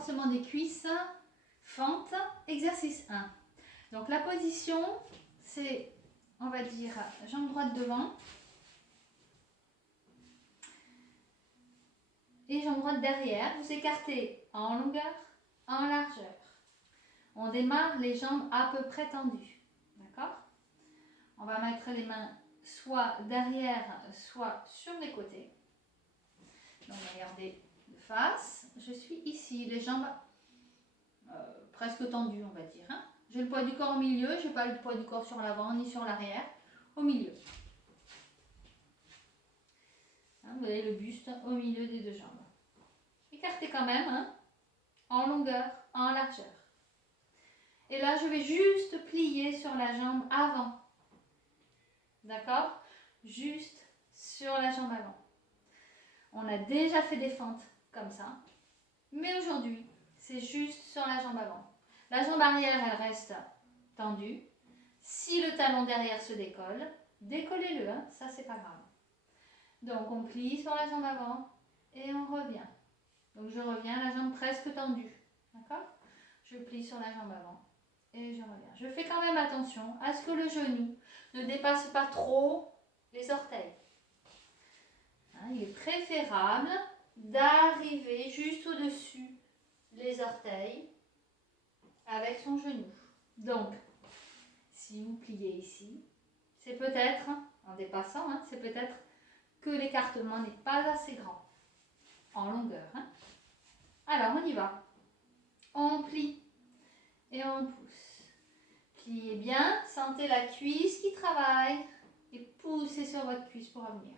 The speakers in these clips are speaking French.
renforcement des cuisses, fente, exercice 1. Donc la position, c'est, on va dire, jambe droite devant et jambe droite derrière. Vous écartez en longueur, en largeur. On démarre les jambes à peu près tendues. D'accord? On va mettre les mains soit derrière, soit sur les côtés. Donc regardez de face. Je suis ici, les jambes presque tendues, on va dire. Hein. J'ai le poids du corps au milieu, je n'ai pas le poids du corps sur l'avant ni sur l'arrière. Au milieu. Hein, vous avez le buste au milieu des deux jambes. Écartez quand même, hein, en longueur, en largeur. Et là, je vais juste plier sur la jambe avant. D'accord? Juste sur la jambe avant. On a déjà fait des fentes comme ça. Mais aujourd'hui, c'est juste sur la jambe avant. La jambe arrière, elle reste tendue. Si le talon derrière se décolle, décollez-le, hein, ça c'est pas grave. Donc on plie sur la jambe avant et on revient. Donc je reviens, la jambe presque tendue. D'accord? Je plie sur la jambe avant et je reviens. Je fais quand même attention à ce que le genou ne dépasse pas trop les orteils. Hein, il est préférable d'arriver juste au-dessus les orteils avec son genou. Donc, si vous pliez ici, c'est peut-être, en dépassant, hein, c'est peut-être que l'écartement n'est pas assez grand en longueur. Hein. Alors, on y va. On plie et on pousse. Pliez bien, sentez la cuisse qui travaille et poussez sur votre cuisse pour revenir.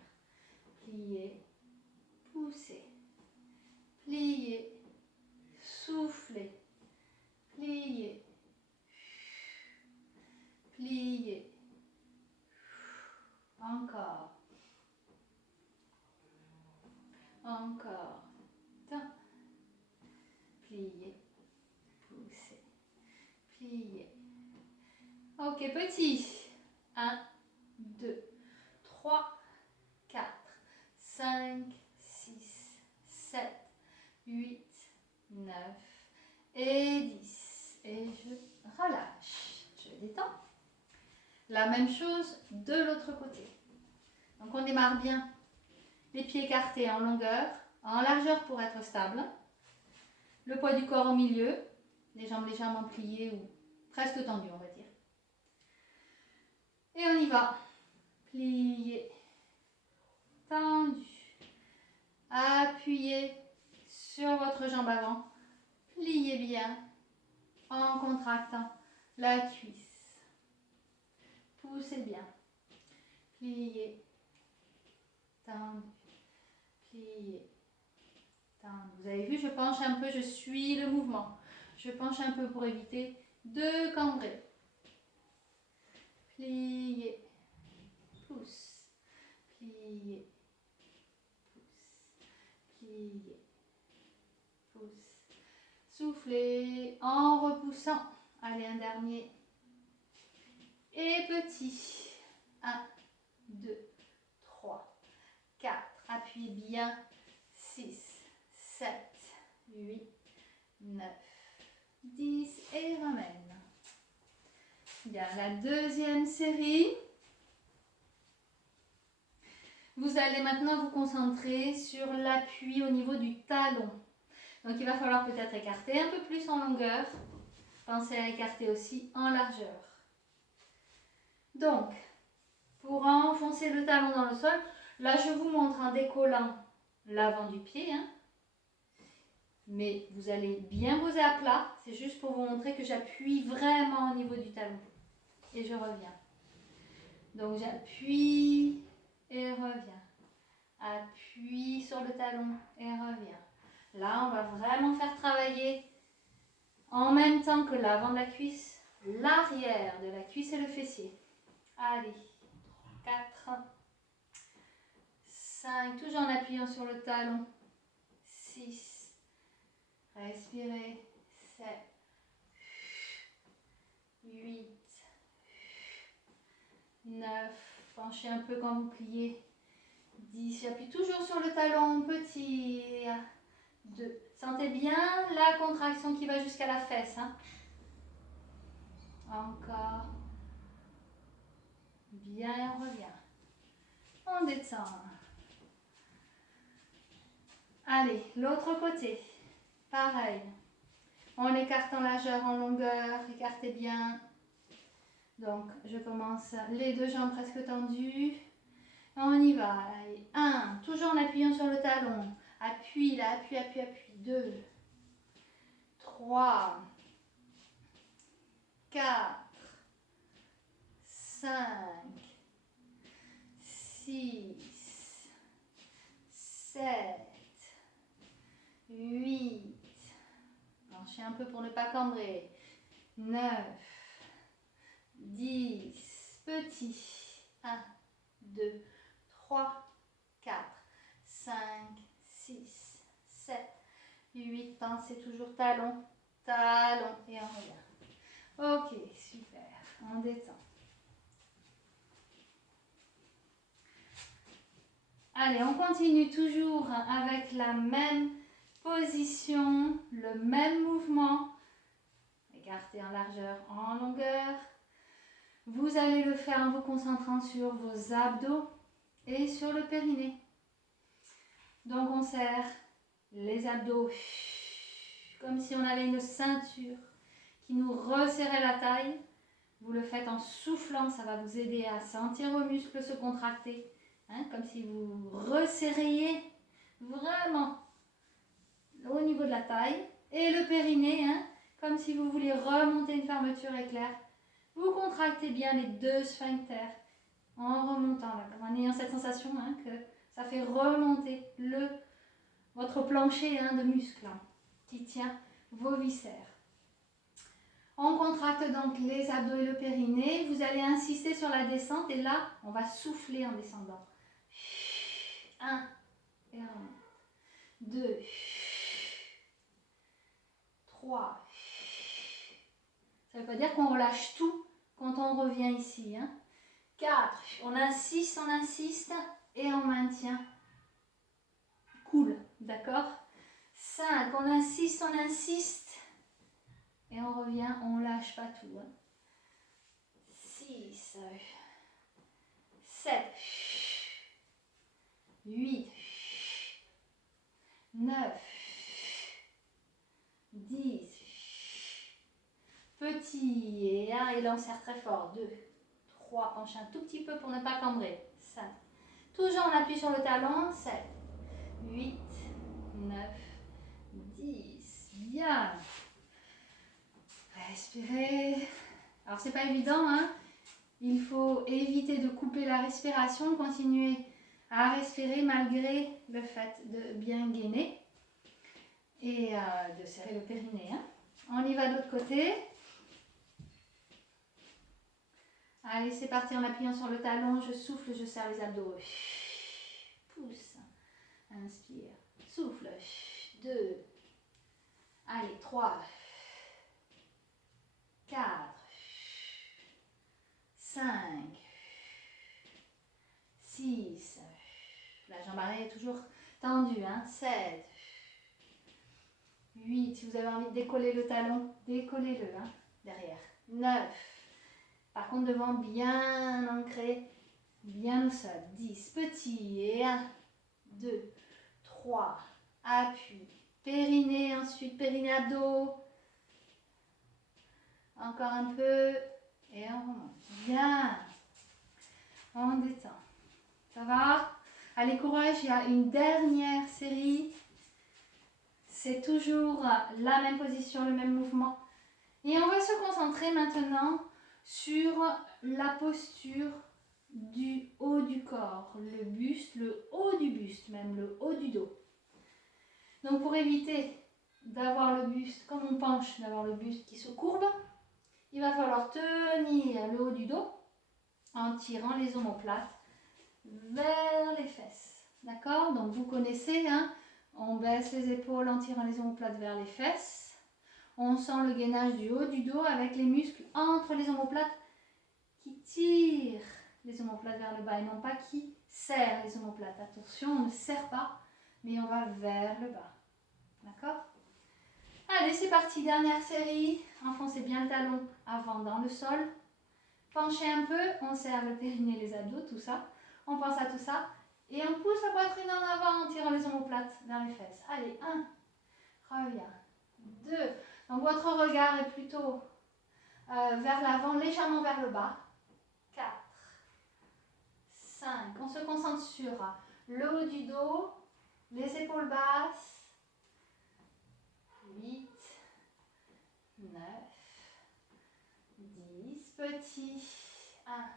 Pliez, poussez, pliez, soufflez, pliez, pliez, encore, encore, pliez, poussez, pliez. Ok, petit. 1, 2, 3, 4, 5, 6, 7, 8, 9 et 10. Et je relâche. Je détends. La même chose de l'autre côté. Donc on démarre bien. Les pieds écartés en longueur, en largeur pour être stable. Le poids du corps au milieu. Les jambes légèrement pliées ou presque tendues, on va dire. Et on y va. Pliez. Tendu. Appuyez sur votre jambe avant. Pliez bien en contractant la cuisse. Poussez bien. Pliez. Tendu. Pliez. Tendu. Vous avez vu, je penche un peu, je suis le mouvement. Je penche un peu pour éviter de cambrer. Pliez. Pousse. Pliez. Pliez, pousse, soufflez en repoussant. Allez, un dernier. Et petit. 1, 2, 3, 4. Appuyez bien. 6, 7, 8, 9, 10 et ramène. Bien, la deuxième série. Vous allez maintenant vous concentrer sur l'appui au niveau du talon. Donc il va falloir peut-être écarter un peu plus en longueur. Pensez à écarter aussi en largeur. Donc, pour enfoncer le talon dans le sol, là je vous montre en décollant l'avant du pied. Hein. Mais vous allez bien poser à plat. C'est juste pour vous montrer que j'appuie vraiment au niveau du talon. Et je reviens. Donc j'appuie et reviens. Appuie sur le talon et reviens. Là, on va vraiment faire travailler en même temps que l'avant de la cuisse, l'arrière de la cuisse et le fessier. Allez, 4, 5, toujours en appuyant sur le talon. 6, respirez. 7, 8, 9, penchez un peu quand vous pliez. 10, j'appuie toujours sur le talon, petit. 2. Sentez bien la contraction qui va jusqu'à la fesse. Hein. Encore. Bien, on revient. On descend. Allez, l'autre côté. Pareil. On écarte en largeur, en longueur. Écartez bien. Donc, je commence les deux jambes presque tendues. On y va. Allez. 1. Toujours en appuyant sur le talon. Appuie là, appuie, appuie, appuie. 2. 3. 4. 5. 6. 7. 8. Penchez un peu pour ne pas cambrer. 9. 10. Petit. 1, 2, 3, 4, 5, 6, 7, 8. Pensez toujours talon, talon. Et on revient. Ok, super. On détend. Allez, on continue toujours avec la même position, le même mouvement. Écartez en largeur, en longueur. Vous allez le faire en vous concentrant sur vos abdos et sur le périnée. Donc on serre les abdos comme si on avait une ceinture qui nous resserrait la taille. Vous le faites en soufflant, ça va vous aider à sentir vos muscles se contracter. Hein, comme si vous resserriez vraiment au niveau de la taille. Et le périnée, hein, comme si vous vouliez remonter une fermeture éclair. Vous contractez bien les deux sphincters en remontant, là, en ayant cette sensation hein, que ça fait remonter votre plancher hein, de muscles hein, qui tient vos viscères. On contracte donc les abdos et le périnée. Vous allez insister sur la descente et là, on va souffler en descendant. 1 et on remonte. 2, 3. Ça ne veut pas dire qu'on relâche tout quand on revient ici. Hein. 4, on insiste et on maintient. Cool, d'accord. 5, on insiste et on revient, on lâche pas tout. Hein. 6, 7, 8, 9, 10, petit et 1 et on serre très fort, 2, 3, penche un tout petit peu pour ne pas cambrer, 5, toujours on appuie sur le talon, 7, 8, 9, 10, bien, respirez, alors c'est pas évident, hein. Il faut éviter de couper la respiration, continuer à respirer malgré le fait de bien gainer et de serrer le périnée. Hein. On y va de l'autre côté. Allez, c'est parti en appuyant sur le talon. Je souffle, je serre les abdos. Pousse. Inspire. Souffle. 2. Allez, 3. 4. 5. 6. La jambe arrière est toujours tendue. Hein. 7. 8. Si vous avez envie de décoller le talon, décollez-le hein, derrière. 9. Par contre, devant, bien ancré, bien au sol. 10. Petit. Et 1, 2, 3. Appui. Périnée, ensuite périnée abdos. Encore un peu. Et on remonte. Bien. On détend. Ça va? Allez, courage. Il y a une dernière série. C'est toujours la même position, le même mouvement. Et on va se concentrer maintenant sur la posture du haut du corps, le buste, le haut du buste, même le haut du dos. Donc pour éviter d'avoir le buste, comme on penche, d'avoir le buste qui se courbe, il va falloir tenir le haut du dos en tirant les omoplates vers les fesses. D'accord? Donc vous connaissez, hein? On baisse les épaules en tirant les omoplates vers les fesses. On sent le gainage du haut du dos avec les muscles entre les omoplates qui tirent les omoplates vers le bas et non pas qui serrent les omoplates. Attention, on ne serre pas, mais on va vers le bas. D'accord? Allez, c'est parti, dernière série. Enfoncez bien le talon avant dans le sol. Penchez un peu, on serre le périnée, les abdos, tout ça. On pense à tout ça. Et on pousse la poitrine en avant en tirant les omoplates vers les fesses. Allez, 1, reviens. 2, donc votre regard est plutôt vers l'avant, légèrement vers le bas. 4, 5, on se concentre sur le haut du dos, les épaules basses. 8, 9, 10, petit. 1,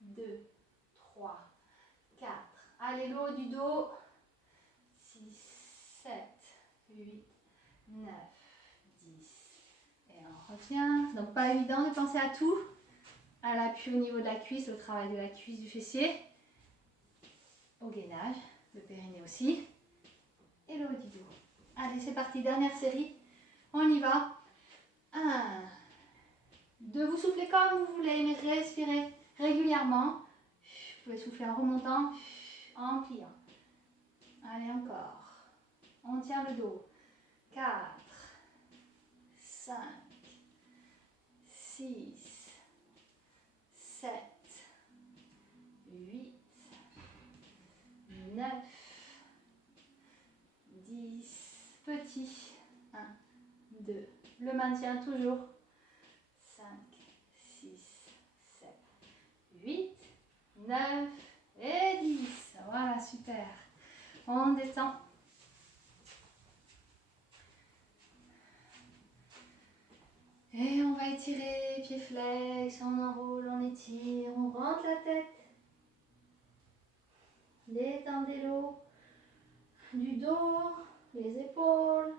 2, 3, 4. Allez, le haut du dos. 6, 7, 8, 9, 10. Et on revient. Donc, pas évident de penser à tout. À l'appui au niveau de la cuisse, au travail de la cuisse, du fessier. Au gainage, le périnée aussi. Et le haut du dos. Allez, c'est parti. Dernière série. On y va. 1, 2. Vous soufflez comme vous voulez, mais respirez régulièrement. Vous pouvez souffler en remontant, en pliant. Allez, encore. On tient le dos. 4, 5, 6, 7, 8, 9, 10. Petit. 1, 2. Le maintien toujours. 5, 6, 7, 8, 9 et 10. Voilà, super. On descend. Et on va étirer, pied flex, on enroule, on étire, on rentre la tête. Détendez l'eau du dos, les épaules.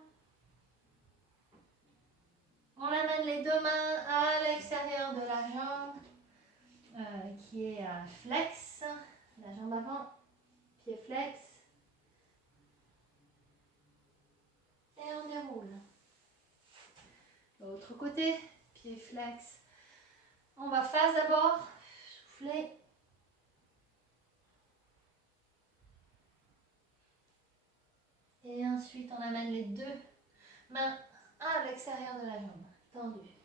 On amène les deux mains à l'extérieur de la jambe qui est flex. La jambe avant, pied flex. Et on déroule. L'autre côté, pied flex. On va face d'abord, souffler. Et ensuite, on amène les deux mains à l'extérieur de la jambe, tendue.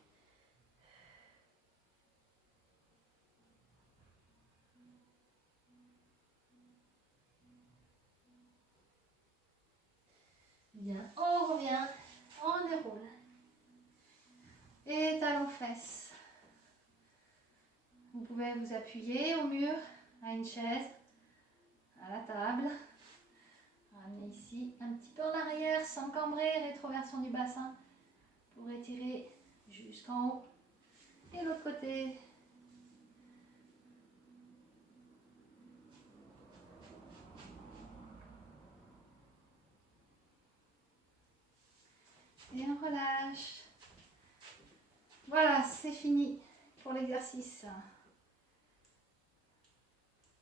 Bien, on revient, on déroule. Et talons fesses. Vous pouvez vous appuyer au mur, à une chaise, à la table. Ramenez ici un petit peu en arrière sans cambrer, rétroversion du bassin pour étirer jusqu'en haut. Et l'autre côté. Et on relâche. Voilà, c'est fini pour l'exercice.